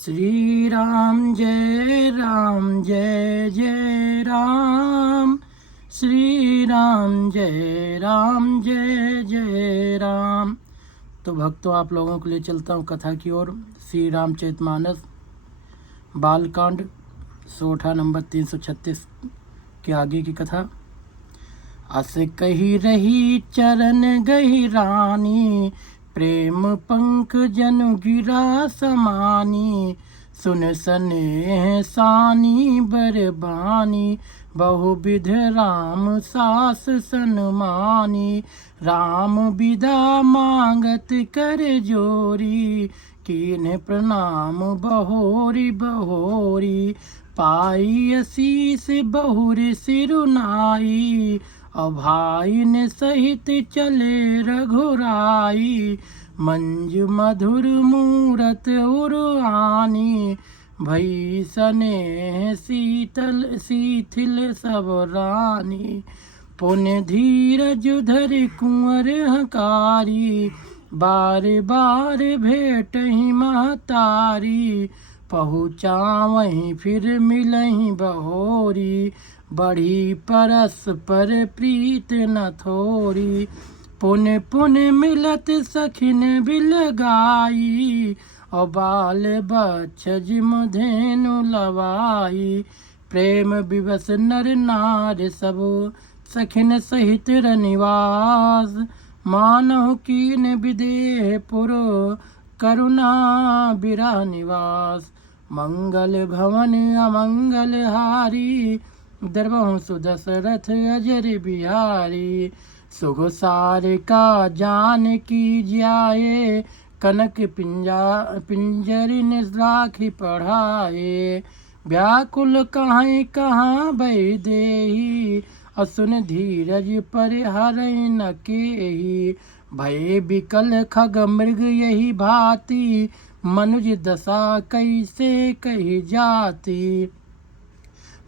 श्री राम जय जय राम। श्री राम जय जय राम। तो भक्तों, आप लोगों के लिए चलता हूँ कथा की ओर। श्री रामचरितमानस बालकांड सोठा नंबर 336 के आगे की कथा। अस कही रही चरण गही रानी, प्रेम पंख जनु गिरा समानी। सुन सनेह सानी बरबानी, बहुविध राम सास सनमानी। राम बिदा मांगत कर जोरी, कीन्ह प्रणाम बहोरी बहोरी। पाई असीस बहुर सिरुनाई, और भाई ने सहित चले रघुराई। मंजु मधुर मूरत उरुआनी, भई सनेह शीतल शिथिल सब रानी। पुण्य धीरज धर कुंवर हकारी, बार बार भेट ही महतारी। पहुँचा वहीं फिर मिलहीं बहोरी, बढ़ी परस्पर प्रीत न थोरी। पुन पुन मिलत सखिन बिलगाई, और बाल बच्छ जिम धेनु लवाई। प्रेम विवश नर नार सब, सखिन सहित रनिवास। मानहु कीन विदेह पुर, करुणा बिरह निवास। मंगल भवन अमंगल हारी, दरबहु सुदशरथ अजर बिहारी। सुख सार का जान की जाए, कनक पिंजरिन राखी पढ़ाए। व्याकुल कहाँ कहाँ भय देही, असुन धीरज पर हरइ न केही। भय विकल खग मृग यही भांति, मनुज दशा कैसे कही जाती।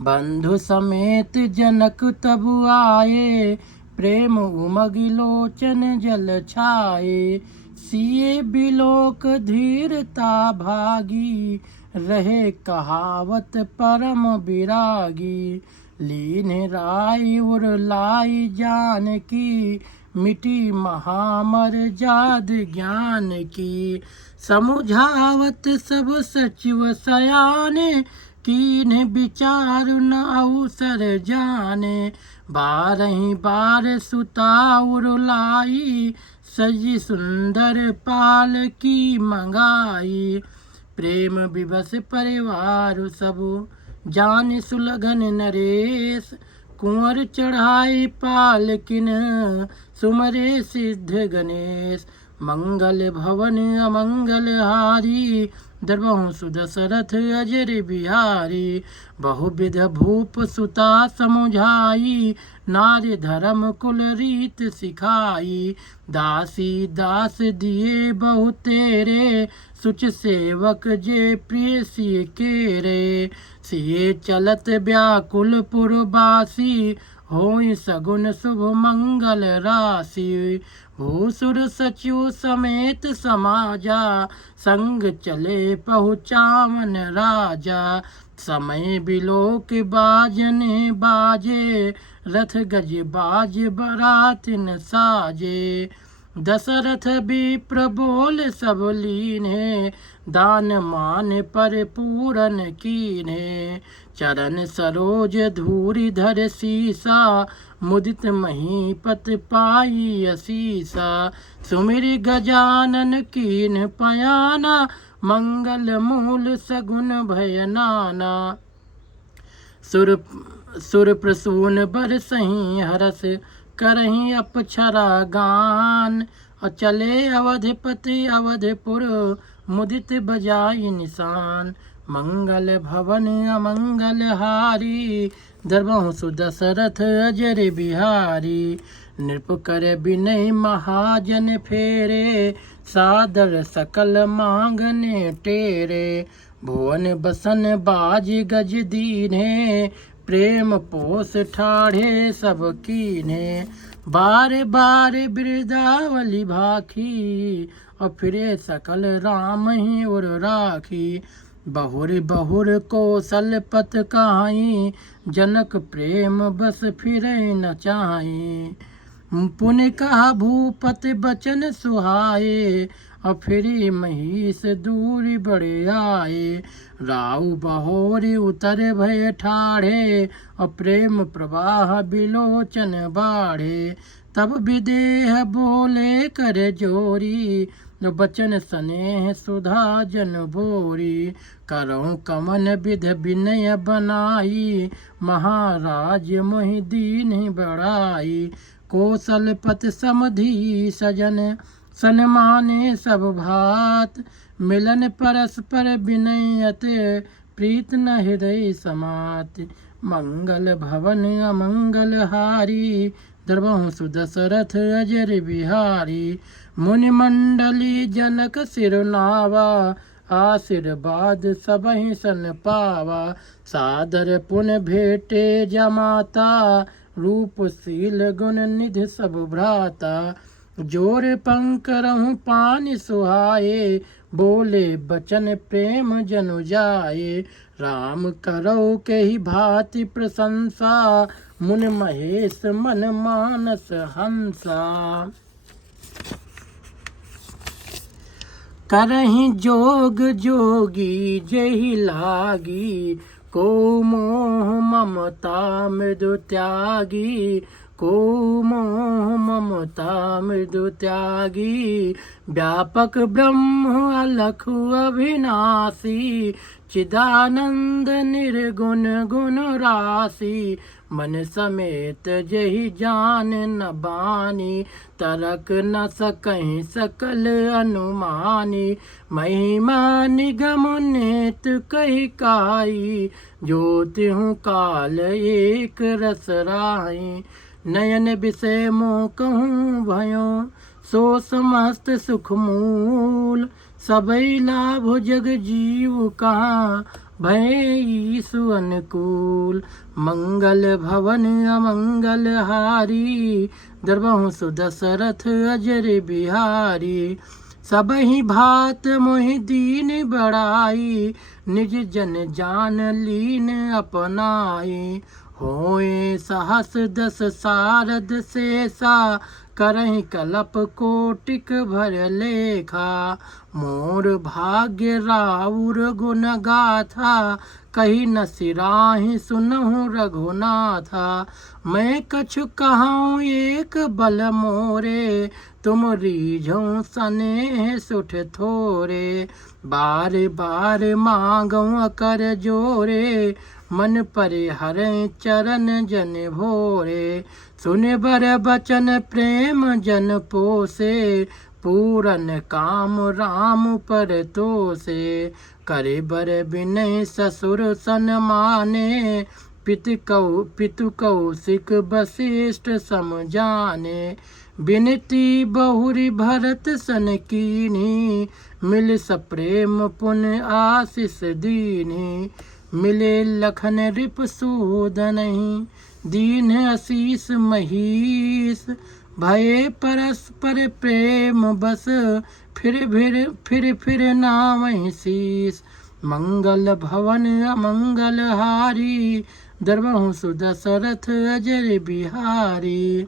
बंधु समेत जनक तब आए, प्रेम उमगि लोचन जल छाए। सिए बिलोक धीरता भागी, रहे कहावत परम विरागी। लीन राय उर लाई जानकी, मिटी महामर जाद ज्ञान की। समुझावत सब सचिव सयाने, कीन्ह विचार न अवसर जाने। बारही बार सुता उरुलाई, सजी सुंदर पाल की मंगाई। प्रेम विवश परिवार सब, जान सुलगन नरेश। कुंवर चढ़ाई पालकिन, सुमरे सिद्ध गणेश। मंगल भवन अमंगल हारी, दरबहु सुदशरथ अजर बिहारी। बहुविध भूप सुता समुझाई, नारी धर्म कुल रीत सिखाई। दासी दास दिए बहु तेरे, सुच सेवक जे प्रिय सिय केरे। सिए चलत व्याकुल पुरबासी, होई सगुन शुभ मंगल राशि। भूसुर सचिव समेत समाजा, संग चले पहुँचावन राजा। समय बिलोक बाजने बाजे, रथ गज बाज बरातिन साजे। दशरथ विप्र बोल सब लीन्हे, दान मान पर पूरन कीन्हे। चरण सरोज धूरि धर सीसा, मुदित महीपत पाई असीसा। सुमिर गजानन कीन्ह पयाना, मंगल मूल सगुन भय नाना। सुर प्रसून बरसहीं हरस, करहीं अपछरा गान। और चले अवधपति अवधपुर, मुदित बजाई निशान। मंगल भवन अमंगल हारी, दरबहु सुदशरथ अजर बिहारी। नृप कर विनय महाजन फेरे, सादर सकल मांगने टेरे। भुवन बसन बाज गज दीन्हे, प्रेम पोस ठाढ़े सब कीन्हे। बार बार बिरदावली भाखी, और फिरे सकल राम ही उर राखी। बहुर बहुर कौशल पत कहाई, जनक प्रेम बस फिरे न चाही। पुन कहा भूपत बचन सुहाए, और फिरी महिष दूरी बड़े आए। राउ बहोरी उतर भय ठाढ़े, और प्रेम प्रवाह बिलोचन बाढ़े। तब विदेह बोले कर जोरी, बचन स्नेह सुधा जन भोरी। करऊँ कमन विध विनय बनाई, महाराज मोहि दीन्हि बढ़ाई। कौशलपत समधि सजन, सन्माने सब भात। मिलन परस्पर विनयत, प्रीत न हृदय समात। मंगल भवन अमंगल हारी, द्रवहु सुदशरथ अजर बिहारी। मुनि मंडली जनक सिरनावा, आशीर्वाद सबहि सन पावा। सादर पुन भेटे जमाता, रूपशील गुण निधि सब भ्राता। जोर पंकरहु पानि सुहाए, बोले बचन प्रेम जनु जाए। राम करौ केहि भांति प्रशंसा, मुन महेश मन मानस हंसा। करहि जोग जोगी जेहि लागी, को मोह ममता मृदु त्यागी। को मोह ममता मृदु त्यागी। व्यापक ब्रह्म अलख अविनाशी, चिदानंद निर्गुण गुण राशि। मन समेत जहि जान न बानी, तरक न सकहि सकल अनुमानी। महिमा निगम नेत कहि काई, जो तिहु काल एक रस राई। नयन विषय मोह कहूँ भयो, सो समस्त सुख मूल। सबई लाभ जग जीव कहाँ, भय ईसु अनुकूल। मंगल भवन अमंगल हारी, द्रवहु सुदशरथ अजर बिहारी। सबहि भात मोहि दीन बड़ाई, निज जन जान लीन अपनाई। होए सहस दस सारद शेषा, करहि कलप कोटिक भर लेखा। मोर भाग्य राउर गुण गाथा, कही न सिराहि सुनहु रघुनाथा। मैं कछु कहूँ एक बल मोरे, तुम रीझो सनेह सुठ थोरे। बार बार मांगऊँ कर जोरे, मन परे हरे चरण जन भोरे। सुन बर बचन प्रेम जन पोसे, पूरन काम राम पर तोसे। करे बर विनय ससुर सन्माने, पितु कौशिक वशिष्ठ सम जाने। बिनती बहुरी भरत सन कीन्ही, मिल सप्रेम पुन आशीष दीन्ही। मिले लखन रिप सूदनहि, दीन आशीष महीस। भये परस्पर प्रेम बस, फिर नामहि शीस। मंगल भवन अमंगल हारी, द्रवहु सुदशरथ अजर बिहारी।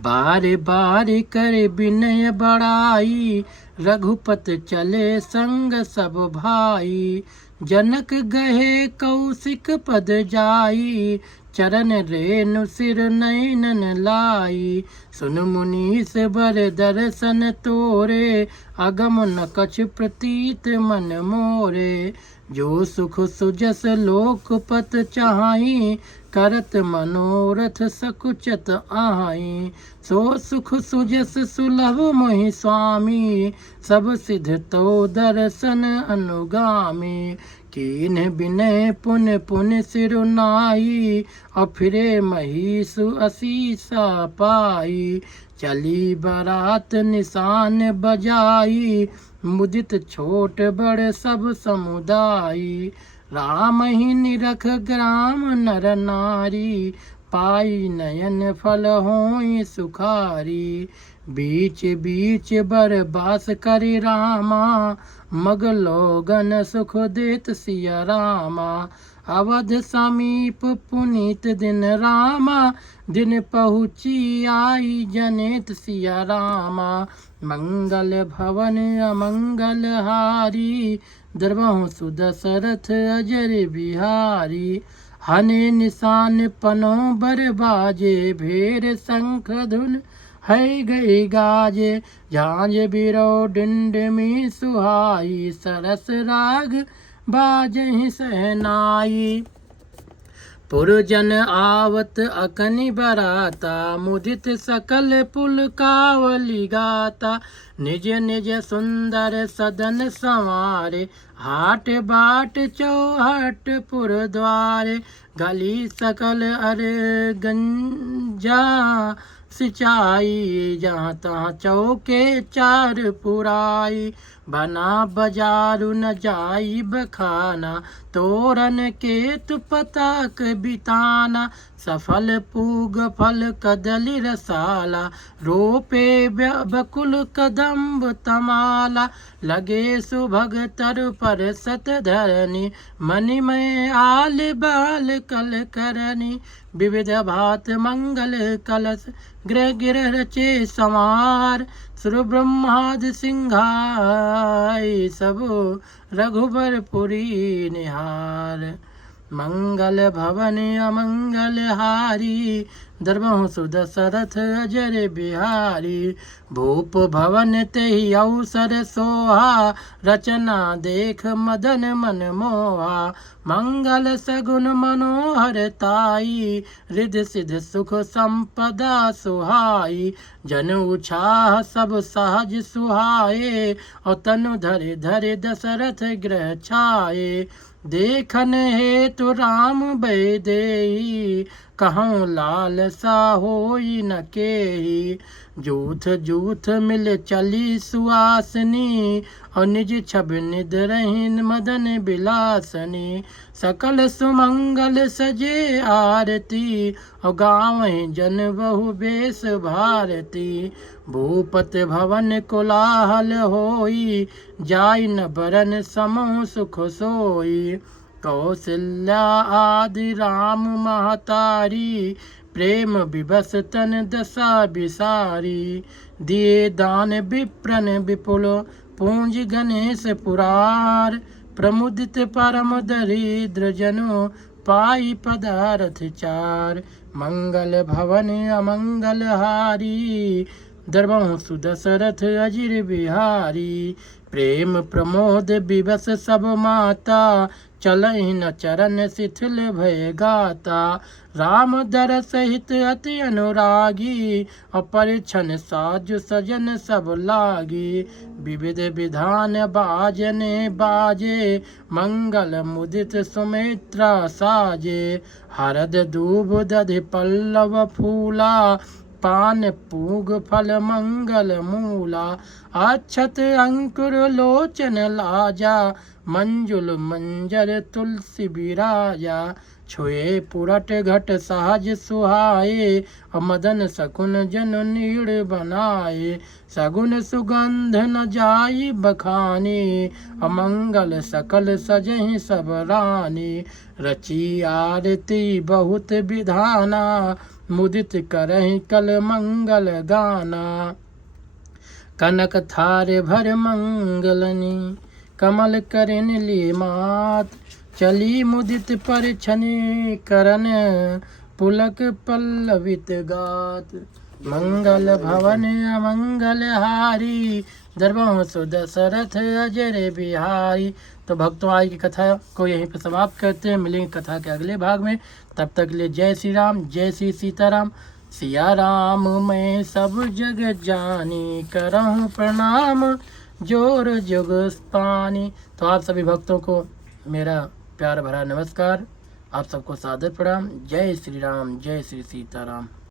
बार बार कर विनय बड़ाई, रघुपत चले संग सब भाई। जनक गहे कौशिक पद जाई, चरण रेणु सिर नैनन लाई। सुन मुनीस बर दर्शन तोरे, अगम न कछु प्रतीत मन मोरे। जो सुख सुजस लोकपत चाहि, करत मनोरथ सकुचत आहि। सो सुख सुजस सुलभ मोहि स्वामी, सब सिद्ध तो दर्शन अनुगामी। कीन विनय पुन पुन सिरुनाई, और फिरे महिषु असीसा पाई। चली बरात निशान बजाई, मुदित छोट बड़ सब समुदाई। राम ही निरख ग्राम नर नारी, पाई नयन फल होई सुखारी। बीच बीच बर बास करि रामा, मगलोगन सुख देत सिया रामा। अवध समीप पुनीत दिन रामा, दिन पहुँची आई जनेत सिया रामा। मंगल भवन अमंगल हारी, द्रवहु सुदशरथ अजर बिहारी। हने निशान पनो बर बाजे, भेर शंख धुन है गई गाजे। झांझ बिरो डिंडमी सुहाई, सरस राग बाजहि सहनाई। पुरजन आवत अकनि बराता, मुदित सकल पुल कावली गाता। निज निज सुंदर सदन संवारे, हाट बाट चौहट पुर द्वारे। गली सकल अर गंजा सिंचाई, जहाँ तहाँ चौके चार पुराई। बना बाजारु न जाई बखाना, तोरन केतु पताक बिताना। सफल पूग फल कदली रसाला, रोपे बकुल कदम्ब तमाला। लगे सुभग तर पर सत धरनी, मणि में आल बाल कल करनी। विविध भात मंगल कलश, गृह गिरह रचे संवार। सुर ब्रह्मादि सिंहाई, सब रघुबर पुरी निहार। मंगल भवन अमंगल हारी, द्रवहु सुदशरथ अजर बिहारी। भूप भवन तेहि अवसर सोहा, रचना देख मदन मन मोहा। मंगल सगुन मनोहर ताई, रिद्धि सिद्धि सुख संपदा सुहाई। जनु छाह सब सहज सुहाए, और तनु धरि धरि दशरथ गृह छाए। देखन हेतु राम भय देहि, कहूँ लालसा होई न केहि। जूथ जूथ मिल चली सुआसनी, और निज छब निदरहि मदन बिलासनी। सकल सुमंगल सजे आरती, और गावहि जन बहु बेस भारती। भूपत भवन कोलाहल होई, जाई न बरन समूह सुख सोई। कौशल्या आदि राम महतारी, प्रेम विवश तन दशा बिसारी। दिए दान विप्रन विपुल, पूंज गणेश पुरार। प्रमुदित परम दरिद्र जनो, पाई पदारथ चार। मंगल भवन अमंगल हारी, द्रवहु सुदशरथ अजिर बिहारी। प्रेम प्रमोद विवश सब माता, चलहि न चरण शिथिल भय गाता। राम दर सहित अति अनुरागी, अपरिछन साजु सजन सब लागी। विविध विधान बाजने बाजे, मंगल मुदित सुमित्रा साजे। हरद दूब दधि पल्लव फूला, पान पूग फल मंगल मूला। अक्षत अंकुर लोचन लाजा, मंजुल मंजर तुलसी बिराजा। छुए पुरट घट सहज सुहाए, और मदन सकुन जन नीड़ बनाए। सगुन सुगंध न जाई बखानी, अमंगल सकल सजहि सब रानी। रची आरती बहुत विधाना, मुदित करहि कल मंगल गाना। कनक थार भर मंगलनी, कमल करिन लिए मात। चली मुदित पर छनि करन, पुलक पल्लवित गात। मंगल भवन अमंगल हारी, द्रवहु सुदशरथ अजर बिहारी। तो भक्तों, आज की कथा को यहीं पर समाप्त करते हैं। मिलेंगे कथा के अगले भाग में। तब तक के लिए जय श्री राम, जय श्री सीताराम। सिया राम मैं सब जग जानी, करहूँ प्रणाम जोर जुग पानी। तो आप सभी भक्तों को मेरा प्यार भरा नमस्कार। आप सबको सादर प्रणाम। जय श्री राम, जय श्री सीताराम।